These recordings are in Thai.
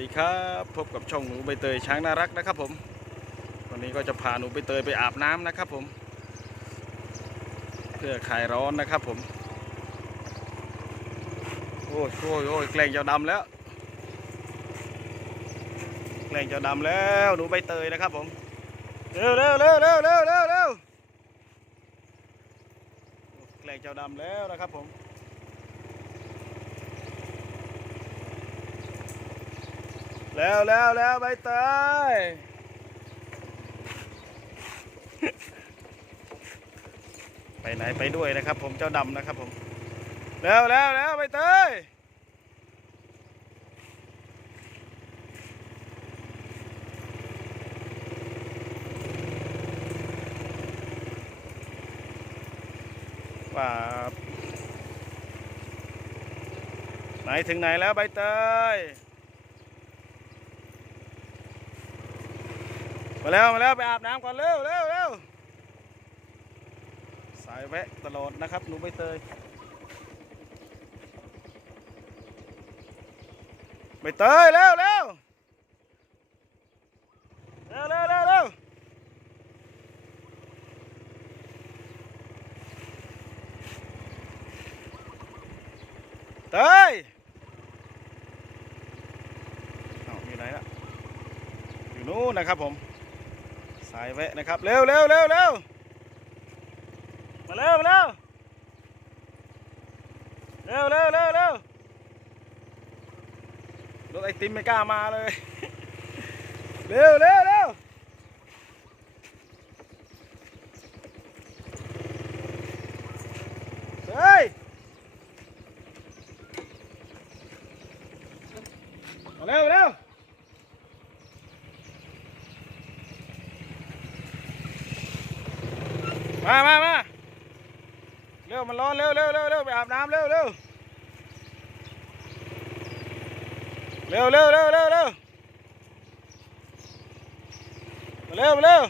ดีครับพบกับช่องหนูใบเตยช้างน่ารักนะครับ ผมวันนี้ก็จะพาหนูใบเตยไปอาบน้ำนะครับ ผม เพื่อคลายร้อนนะครับ ผมโอ้ยโอ้ยโอ้ยแกล้งจ้าดำแล้วแกล้งจ้าดำแล้วหนูใบเตยนะครับ ผมเร็วเร็วเร็วเร็วเร็วเร็วเร็วแกล้งจ้าดำแล้วนะครับ ผม แล้วแล้วแล้วใบเตยไปไหนไปด้วยนะครับ ผมเจ้าดำนะครับผม แล้วแล้วแล้วใบเตยว่าไหนถึงไหนแล้วใบเตย มาแล้วมาแล้วไปอาบน้ำก่อนเร็วเร็วเร็วสายแวะตลอดนะครับหนูใบเตยใบเตยเร็วเร็วเร็วเร็วเร็วเร็วเตยอาอยู่ไหนล่ะอยู่นู้นนะครับผมายแวะนะครับ เร็วเร็วเร็วเร็วมาเร็วมาเร็วเร็วเร็วเร็วเร็วรถไอติมไม่กล้ามาเลย เร็วเร็วเร็วเฮ้ยมาเร็วเร็ว มามามาเร็วมันร้อนเร็วเร็วเร็วเร็วไปอาบน้ำเร็วเร็วเร็วเร็วเร็วเร็วเร็วมาเร็วมาเร็ว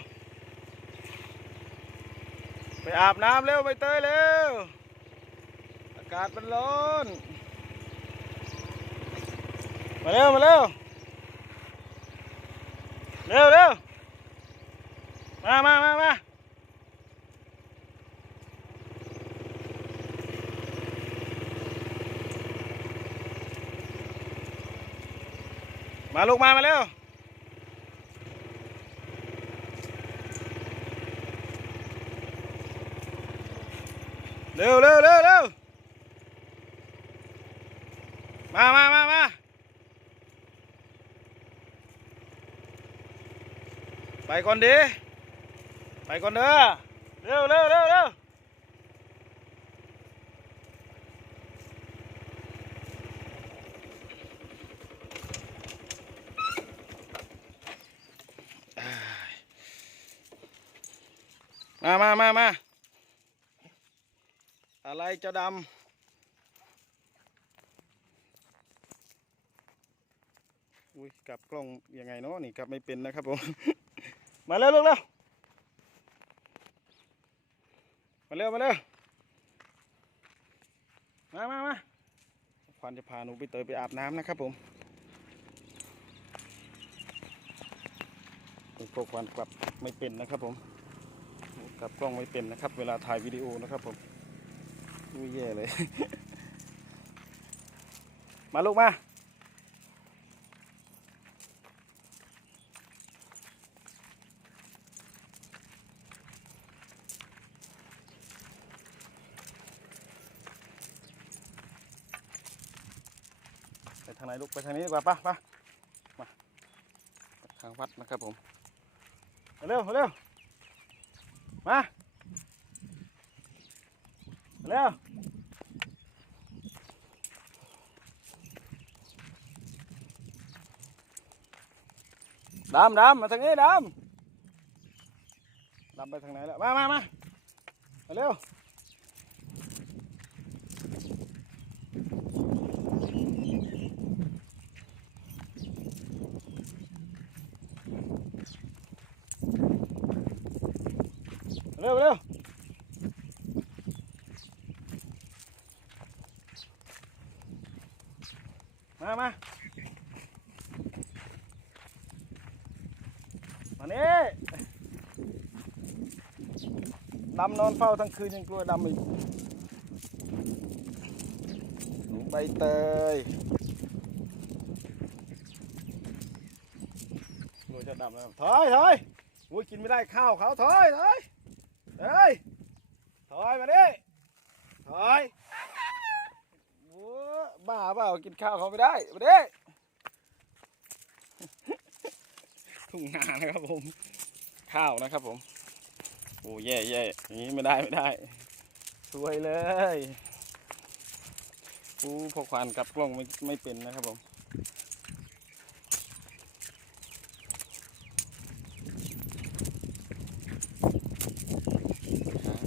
ไปอาบน้ำเร็วไปเตยเร็วอากาศมันร้อนมาเร็วมาเร็วเร็วเร็วมามามามา มาลูกมามาเร็วเร็วเร็วเร็วเร็วมามามามาไปก่อนดีไปก่อนเด้อเร็วเร็วเร็วเร็ว มามามามาอะไรเจ้าดำอุ้ยกลับกล้องยังไงเนาะนี่กลับไม่เป็นนะครับผม มาเร็วลูกเร็วมาเร็วมาเร็วมามามาควันจะพาหนูไปเตยไปอาบน้ำนะครับผมพวกควันกลับไม่เป็นนะครับผม กลับกล้องไม่เป็นนะครับ เวลาถ่ายวิดีโอนะครับผมนี่แย่เลย มาลูกมาไปทางไหนลูกไปทางนี้ดีกว่าป่ะป่ะมาทางวัดนะครับผมเร็วเร็ว มามาเร็วดำดำมาทางนี้ดำดำไปทางไหนแล้วมามามามาเร็ว เร็วเร็วมามามานี่ดำนอนเฝ้าทั้งคืนยังกลัวดำอีกหนูใบเตยกลัวจะดำแล้วถอยถอยกูกินไม่ได้ข้าวเขาถอยถอย ฮ้ย ถอยมาดิถอยโอ้บ้าเปล่ากินข้าวเขาไม่ได้มาดิทุ่งนานะครับผม ข้าวนะครับผม โอ้แย่แย่อย่างนี้ไม่ได้ไม่ได้สวยเลยผู้พกควานกับกล้องไม่ไม่เป็นนะครับผม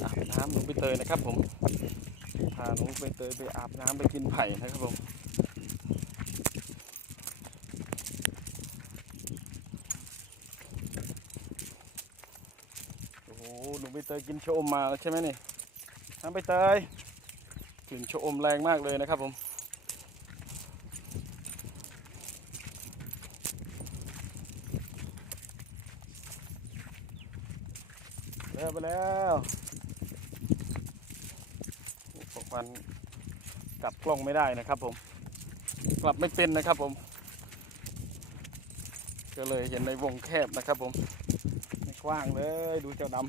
อาบน้ำหนูไป เตยนะครับ ผมพาหนูไปเตยไปอาบน้ำไปกินไผ่นะครับผมโอ้โหหนูใบเตยกินโชะอมมาแล้วใช่ไหมนี่น้ำใบเตยกลิ่นโชะอมแรงมากเลยนะครับผมเริ่มไปแล้วโอ้พวก มันกลับกล้องไม่ได้นะครับผม กลับไม่เป็นนะครับผม ก็เลยเห็นในวงแคบนะครับผมไม่กว้างเลยดูเจ้าดำ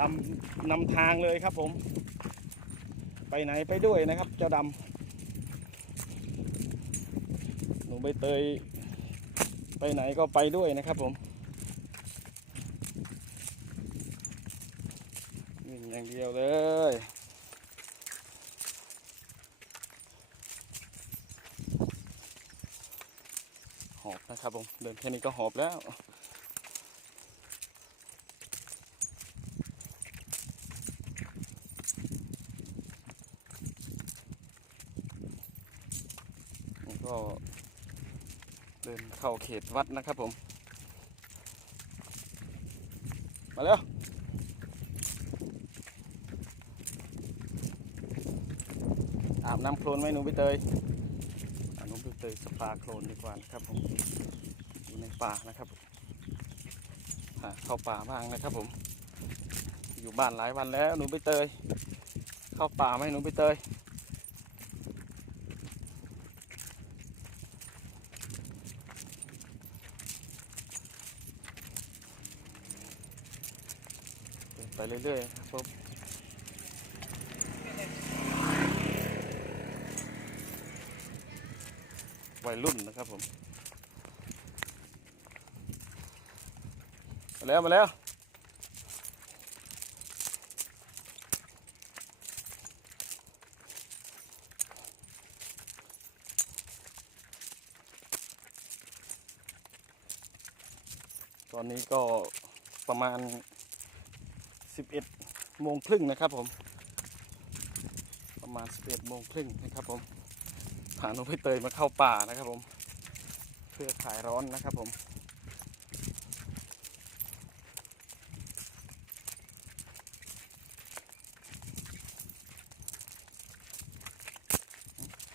ดำนำทางเลยครับผม ไปไหนไปด้วยนะครับ เจ้าดำหนูใบเตยไปไหนก็ไปด้วยนะครับผมวิ่ง อย่างเดียวเลยหอบนะครับผมเดินแค่นี้ก็หอบแล้วก็เดินเข้าเขตวัดนะครับผม มาเร็วอา บน้ำโคลนไหมหนูใบเตยอาบน้ำใบเตยสปาโคลนดีกว่านะครับผมอยู่ในป่านะครับเข้าป่าบ้างนะครับผม อยู่บ้านหลายวันแล้วหนูใบเตย เข้าป่าไหมหนูใบเตยไปเรื่อยๆครับผม วัยรุ่นนะครับผมมาแล้วมาแล้วตอนนี้ก็ประมาณ 11โมงครึ่งนะครับผม ประมาณ 11โมงครึ่งนะครับผม พาน้องใบเตยมาเข้าป่านะครับผม เพื่อขายร้อนนะครับผม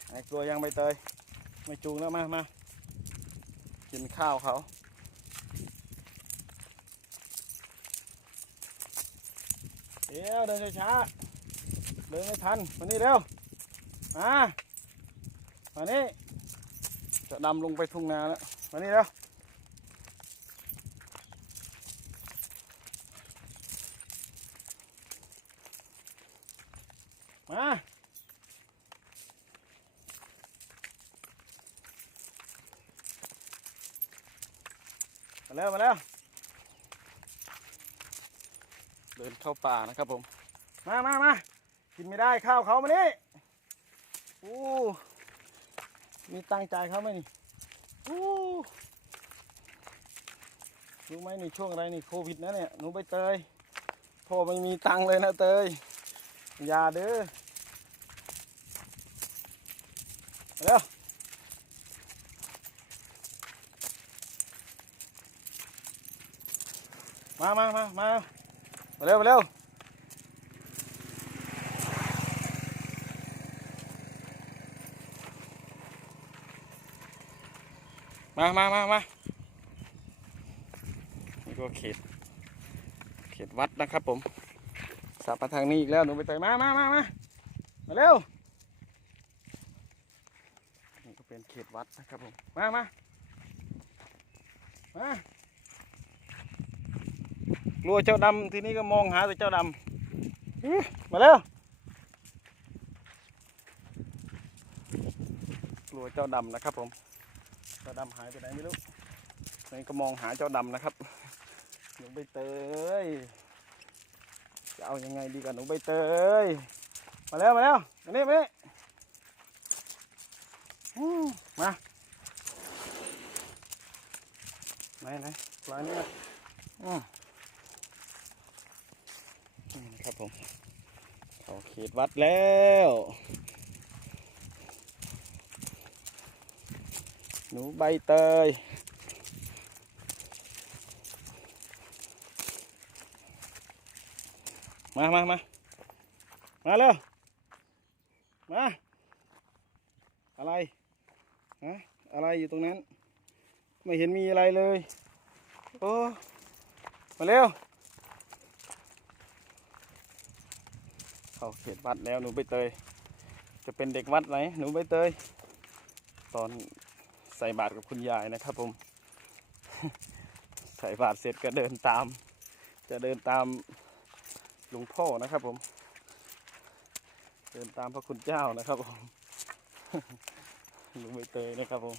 ไอ้กลัวยังใบเตย ไม่จูงแล้วมามากินข้าวเขาเดี๋ยวเดินช้าๆเดินไม่ทันมานี่เร็วมา มานี่จะดำลงไปทุ่งนาแล้ว มานี่เร็วมามาแล้ว มาแล้ว เดินเข้าป่านะครับผม มามามากินไม่ได้ข้าวเขามานี่ อู้ มีตังค์จ่ายเขาไหมนี่รู้ไหมนี่ช่วงอะไรนี่โควิดนะเนี่ยหนูใบเตยพ่อไม่มีตังค์เลยนะเตยอย่าเด้อมาเร็วมามามามาเร็วเร็ว มามามามานี่ก็เขต เขตวัดนะครับผมสับมาทางนี้อีกแล้วหนูไปเตยมามามามามาเร็วนี่ก็เป็นเขตวัดนะครับผม มามามากลัวเจ้าดำทีนี้ก็มองหาแต่เจ้าดำมาเร็วกลัวเจ้าดำนะครับผม เจ้าดำหายไปไหนไม่รู้นี่ก็มองหาเจ้าดำนะครับหนูใบเตยจะเอายังไงดีกับหนูใบเตยมาแล้วมาแล้วมานี่มานี่มาไหนไหนปลานี่มาอืมนี่นะครับผมเขาเขตวัดแล้ว หนูใบเตย มามามามาเร็วมา อะไรฮะอะไรอยู่ตรงนั้น ไม่เห็นมีอะไรเลย โอ้ มาเร็ว เข้าเขตวัดแล้วหนูใบเตย จะเป็นเด็กวัดไหนหนูใบเตย ตอน ใส่บาตรกับคุณยายนะครับผม ใส่บาตรเสร็จก็เดินตาม จะเดินตามหลวงพ่อนะครับผม เดินตามพระคุณเจ้านะครับผมหนูใบเตยนะครับผม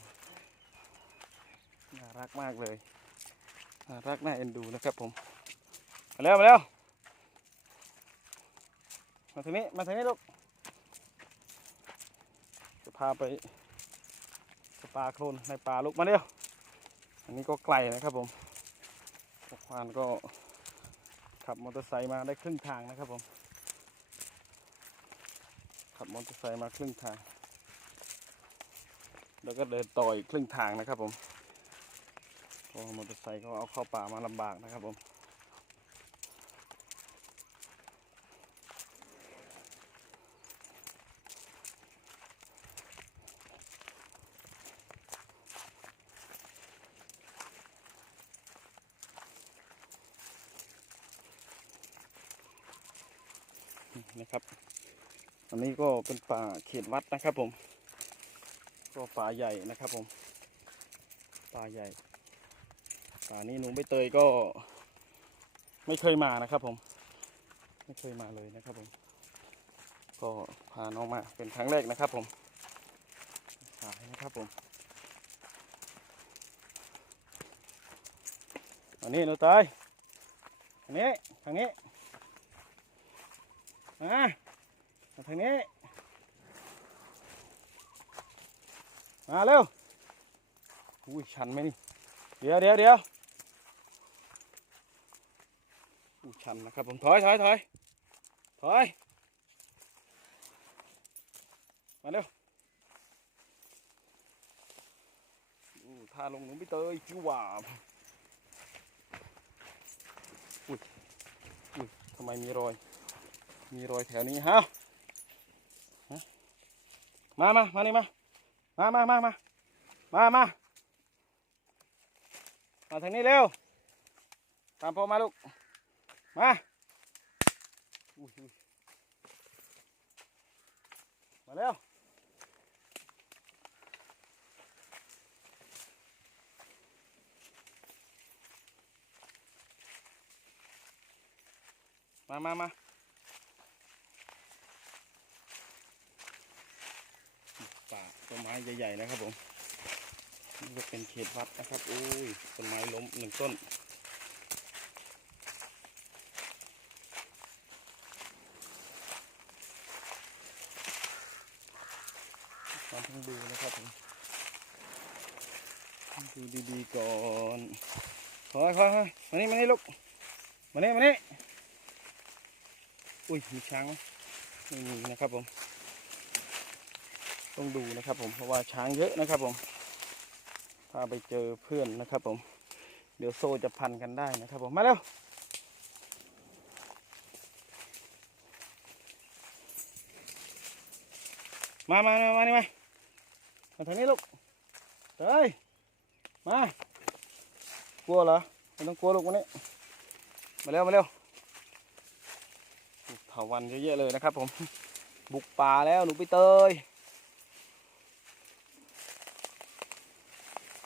น่ารักมากเลย น่ารักน่าเอ็นดูนะครับผม มาเร็วมาเร็ว มาทางนี้ มาทางนี้ลูก จะพาไป สปาโคลนในป่าลูกมาเร็ว อันนี้ก็ไกลนะครับผมพวกควานก็ขับมอเตอร์ไซค์มาได้ครึ่งทางนะครับผม ขับมอเตอร์ไซค์มาครึ่งทาง แล้วก็เดินต่ออีกครึ่งทางนะครับผมเพราะมอเตอร์ไซค์ก็เอาเข้าป่ามาลำบากนะครับผม นะครับ อันนี้ก็ เป็นป่าเขตวัดนะครับผม ก็ป่าใหญ่นะครับผม ป่าใหญ่ ป่านี้หนูใบเตยก็ไม่เคยมานะครับผม ไม่เคยมาเลยนะครับผม ก็พาน้องมาเป็นครั้งแรกนะครับผม สายนะครับผมอันนี้หนูเตยอันนี้ ทางนี้มามาทางนี้ มาเร็วอุ้ยชันไหมนี่ เดี๋ยวเดี๋ยวเดี๋ยวอุ้ยชันนะครับผมถอยถอยถอยถอย มาเร็วอู้ท่าลงหนูไม่เตยจิ้วหวาอุ้ยอุ้ยทำไมมีรอย มีรอยแถวนี้ฮะฮะมามามานี่มา มามามามามามามาทางนี้เร็ว ตามพ่อมาลูก มาอุ้ยอุ้ยมาเร็วมามามา ป่า ต้นไม้ใหญ่ๆนะครับผมนี่ก็เป็นเขตวัดนะครับอุ้ยต้นไม้ล้มหนึ่งต้นมาต้องดูนะครับผมดูดีๆก่อนคอยคอยคอยมานี่มานี่ลูกมานี่มานี่อุ้ยมีช้างไหมไม่มีนะครับผม ต้องดูนะครับ ผมเพราะว่าช้างเยอะนะครับ ผมถ้าไปเจอเพื่อนนะครับ ผม เดี๋ยวโซ่จะพันกันได้นะครับ ผมมาเร็วมามามามานี่มามาทางนี้ลูกเฮ้ยมากลัวเหรอไม่ต้องกลัวลูกมานี่มาเร็วมาเร็วเถาวันเยอะแยะเลยนะครับ ผม บุกป่าแล้วหนูไปเตย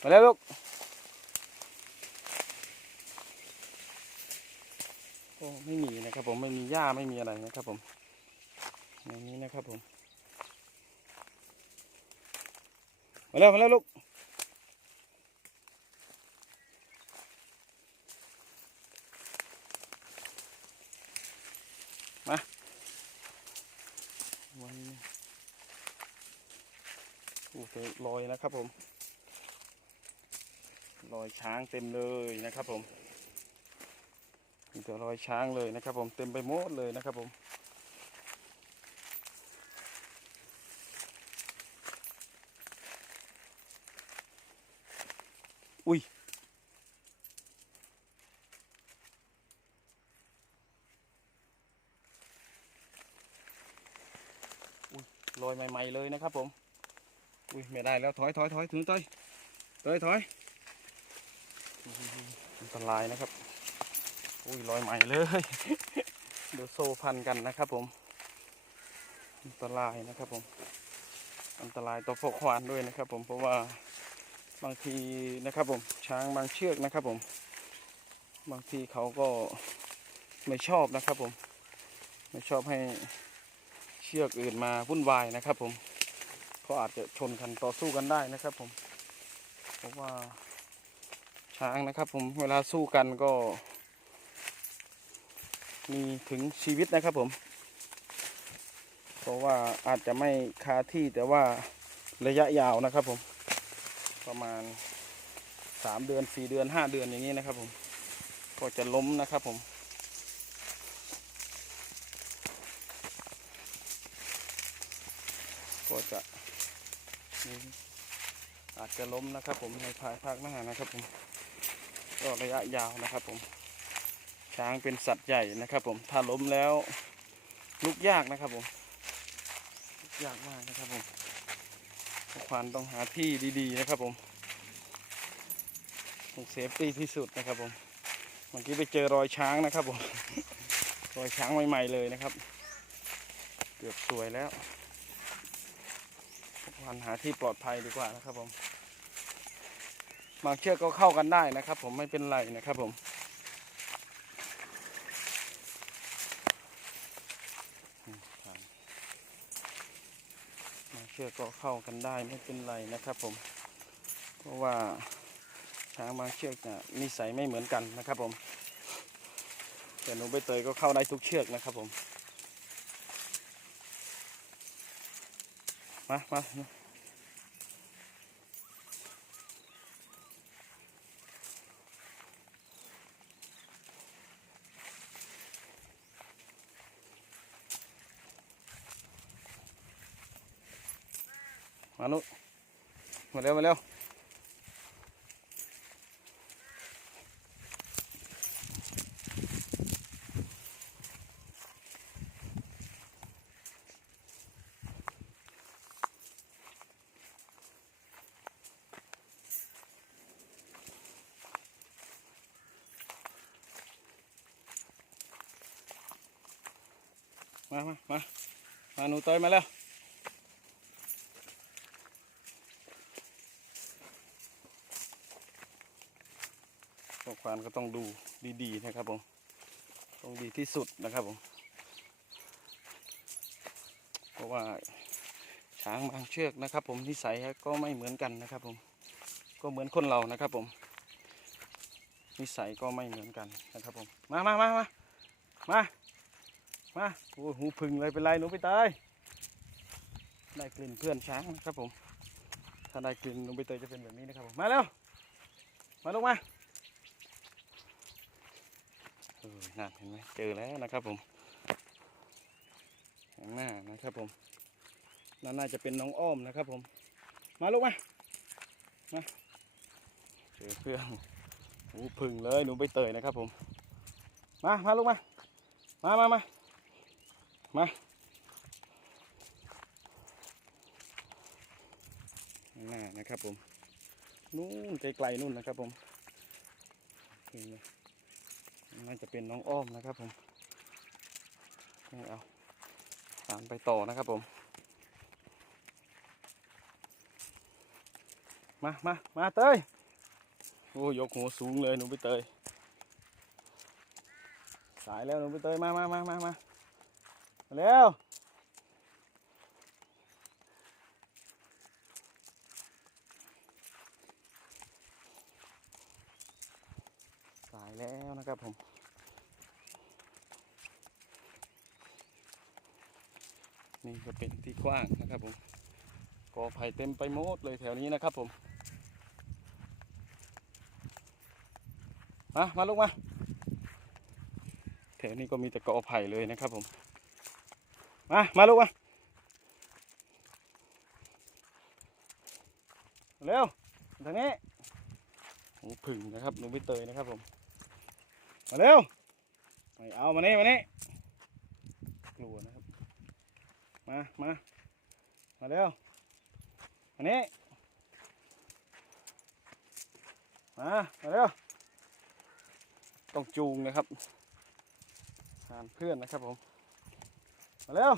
มาแล้วลูก โอ้ไม่มีนะครับผมไม่มีหญ้าไม่มีอะไรนะครับผมอย่างนี้นะครับผม มาแล้วมาแล้วลูกวันอู้เตลอยนะครับผม รอยช้างเต็มเลยนะครับผมมีแต่รอยช้างเลยนะครับ ผมเต็มไปหมดเลยนะครับผมอุ้ยรอยใหม่ ๆ เลยนะครับผม อุ้ยไม่ได้แล้วถอยถอยถอยถึงเตยเตยถอย นตรายนะครับ อุ้ยรอยใหม่เลย เดี๋ยวโซ่พันกันนะครับผม อันตรายนะครับผม อันตรายต่อพวกควานด้วยนะครับ ผมเพราะว่าบางทีนะครับผมช้างบางเชือกนะครับผม บางทีเขาก็ไม่ชอบนะครับผม ไม่ชอบให้เชือกอื่นมาวุ่นวายนะครับผมก็อาจจะชนกันต่อสู้กันได้นะครับผมเพราะว่า ช้างนะครับ ผมเวลาสู้กันก็ มีถึงชีวิตนะครับผม เพราะว่าอาจจะไม่คาที่แต่ว่าระยะยาวนะครับผม ประมาณสามเดือนสี่เดือนห้าเดือนอย่างนี้นะครับผม ก็จะล้มนะครับผมก็จะอาจจะล้มนะครับผมในภายภาคหน้านะครับผม ก็ระยะยาวนะครับผม ช้างเป็นสัตว์ใหญ่นะครับ ผม ถ้าล้มแล้วลุกยากนะครับผมลุกยากมากนะครับผมพวกควานต้องหาที่ดีๆนะครับผมต้องเซฟตี้ที่สุดนะครับผมเมื่อกี้ไปเจอรอยช้างนะครับผม รอยช้างใหม่ๆเลยนะครับ เกือบสวยแล้วควานหาที่ปลอดภัยดีกว่านะครับผม บางเชือกก็เข้ากันได้นะครับ ผมไม่เป็นไรนะครับผมครับมาเชือกก็เข้ากันได้ไม่เป็นไรนะครับผม เพราะว่าช้างบางเชือกนี่ยนิสัยไม่เหมือนกันนะครับผม แต่หนูใบเตยก็เข้าได้ทุกเชือกนะครับผม มามา มานุมาเร็วมาเร็วมามามามาหนูเตยมาแล้ว พวกควานก็ ต้องดูดีๆนะครับผมต้องดีที่สุดนะครับผมเพราะว่าช้างบางเชือกนะครับ ผมนิสัยก็ไม่เหมือนกันนะครับ ผมก็เหมือนคนเรานะครับ ผม นิสัยก็ไม่เหมือนกันนะครับ ผม มามามามามามาโอ้หูพึ่งเลยเป็นไรหนูไปตายได้กลิ่นเพื่อนช้างนะครับผม ถ้าได้กลิ่นหนูไปเตยจะเป็นแบบนี้นะครับผม มาเร็วมาลงมา นั่นเห็นไหมเจอแล้วนะครับผมข้างหน้านะครับผมนั่นน่าจะเป็นน้องอ้อมนะครับผม มาลูกมามาเจอเพื่อนหูพึ่งเลยหนูใบเตยนะครับผม มามาลูกมา มามามามาข้างหน้านะครับผมนู่นไกลๆนู่นนะครับผม น่าจะเป็นน้องอ้อมนะครับผมนี่เอาตามไปต่อนะครับผม มามามาเตยโอ้ยกหัวสูงเลยหนูไปเตย สายแล้วหนูไปเตยมามามามามามาเร็วสายแล้วนะครับผม นี่ก็เป็นที่ กว้างนะครับผมกอไผ่เต็มไปหมดเลยแถวนี้นะครับผมมามาลูกมาแถวนี้ก็มีแต่กอไผ่เลยนะครับผมมามาลูกมาเร็วทางนี้หูผึ่งนะครับหนูใบเตยนะครับผมมาเร็วไม่เอามานี่มานี่กลัวนะครับมามา มาเร็วมานี่มา มาเร็วต้องจูงนะครับหานเพื่อนนะครับผม มาเร็ว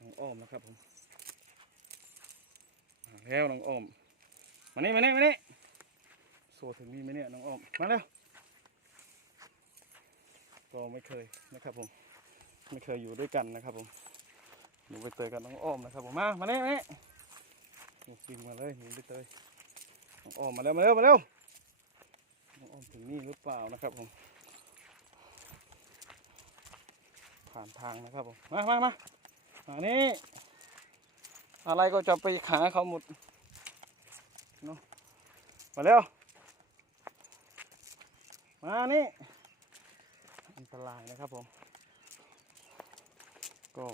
น้องอ้อมนะครับผมมาแล้วน้องอ้อม มานี่มานี่มานี่โซ่ถึงนี่ไหมเนี่ยน้องอ้อม มาเร็วก็ไม่เคยนะครับผม ไม่เคยอยู่ด้วยกันนะครับผมหนูไปเตยกับน้องอ้อมนะครับผมมามานี่มานี่หนูวิ่งมาเลยหนูไปเตยน้องอ้อมมาเร็วมาเร็วมาเร็วน้องอ้อมถึงนี่หรือเปล่านะครับผมผ่านทางนะครับผมมามามามานี่อะไรก็จะไปหาเขาหมดเนาะมาเร็วมานี่อันตรายนะครับผม ก็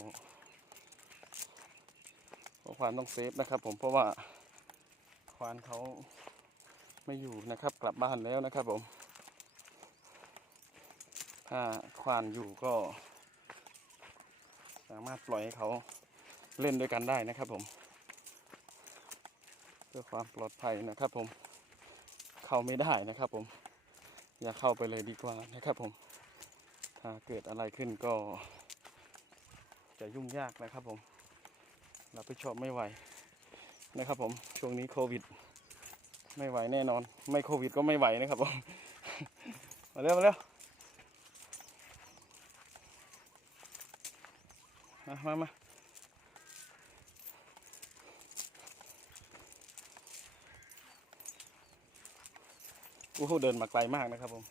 ความต้องเซฟนะครับผมเพราะว่าควานเขาไม่อยู่นะครับ กลับบ้านแล้วนะครับผม ถ้าควานอยู่ก็ สามารถปล่อยให้เขาเล่นด้วยกันได้นะครับผม เพื่อความปลอดภัยนะครับผม เข้าไม่ได้นะครับผม อย่าเข้าไปเลยดีกว่านะครับผม ถ้าเกิดอะไรขึ้นก็ จะยุ่งยากนะครับผมรับผิดชอบไม่ไหวนะครับผมช่วงนี้โควิด ไม่ไหวแน่นอน ไม่โควิดก็ไม่ไหวนะครับผมมาเร็วมาเร็วมามามาโอ้โหเดินมาไกลมากนะครับผม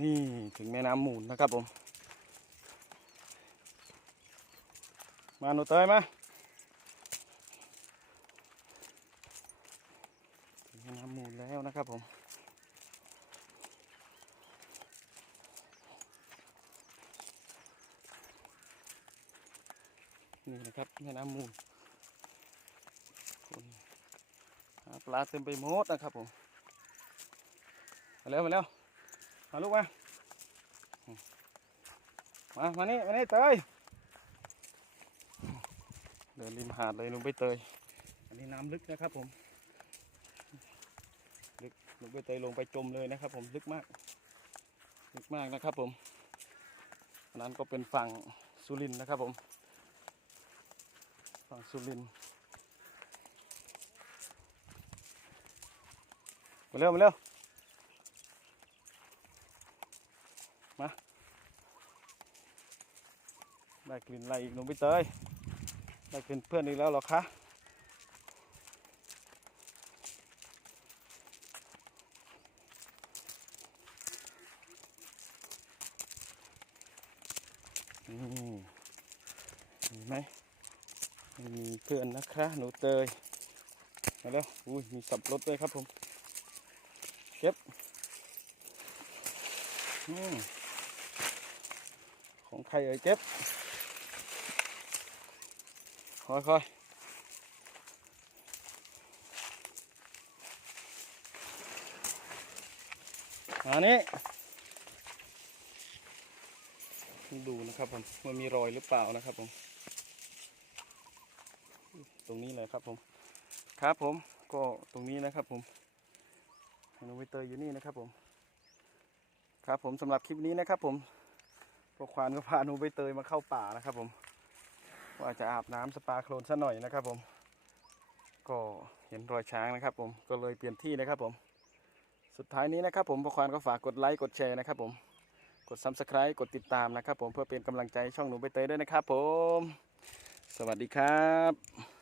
นี่ถึงแม่น้ำมูลนะครับผม มาหนูเตยมาถึงน้ำมูลแล้วนะครับผมนี่นะครับแม่น้ำมูลคนหาปลาเต็มไปหมดนะครับผมมาเร็วมาเร็วมาลูกมา มา มานี่ มานี่เตย เดินริมหาดเลยลุงใบเตย อันนี้น้ำลึกนะครับผม ลึกลุงใบเตยลงไปจมเลยนะครับ ผมลึกมาก ลึกมากนะครับผมอันนั้นก็เป็นฝั่งสุรินทร์นะครับผม ฝั่งสุรินทร์มาเร็วมาเร็วมาได้กลิ่นอะไรอีกลุงใบเตย ได้กลิ่นเพื่อนอีกแล้วหรอคะนี่มีไหมมีเพื่อนนะคะหนูเตยมาแล้วอุ้ยมีสับรถด้วยครับผม เก็บของใครเอ่ยเก็บ ค่อยค่อยอันนี้ ดูนะครับผมมันมีรอยหรือเปล่านะครับผม ตรงนี้เลยครับผม ครับผมก็ตรงนี้นะครับผมน้องใบเตยอยู่นี่นะครับผม ครับผมสำหรับคลิปนี้นะครับผมพวกควานก็พาหนูใบเตยมาเข้าป่านะครับผม ว่าจะอาบน้ำสปาโคลนซะหน่อยนะครับผม ก็เห็นรอยช้างนะครับผมก็เลยเปลี่ยนที่นะครับผม สุดท้ายนี้นะครับผมพ่อควานก็ฝากกดไลค์กดแชร์นะครับผมกดซับสไคร b ์กดติดตามนะครับผมเพื่อเป็นกำลังใจช่องหนูใบเตยด้วยนะครับผม สวัสดีครับ